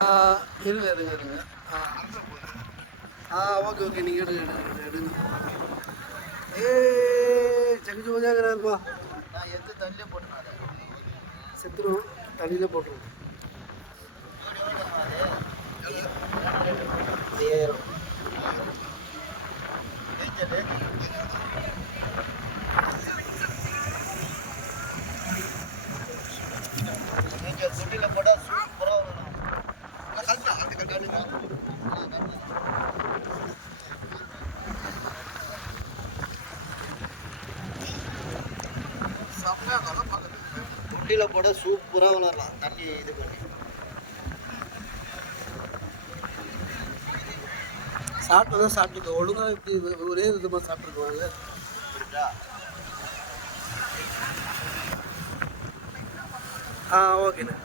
இருங்க இருங்க இருங்க. ஆ ஓகே ஓகே, நீங்கள் எடுங்க எடுங்க எடுங்க. சகிச்சு போதாங்கிறா இருப்பா. நான் எடுத்து தண்ணியிலே போட்டுனாரு செத்துரும், தண்ணியிலே போட்டுருவோம். தொட்டியில் போட்டால் சூப்பராக வரும். தொட்டியில் போட்டால் சூப்பராக வளரலாம். தண்ணி இது பண்ணி சாப்பிட்டதான் சாப்பிட்டுக்க, ஒழுங்காக இப்படி ஒரே விதமாக சாப்பிட்ருக்குவாங்க. ஓகேண்ணா.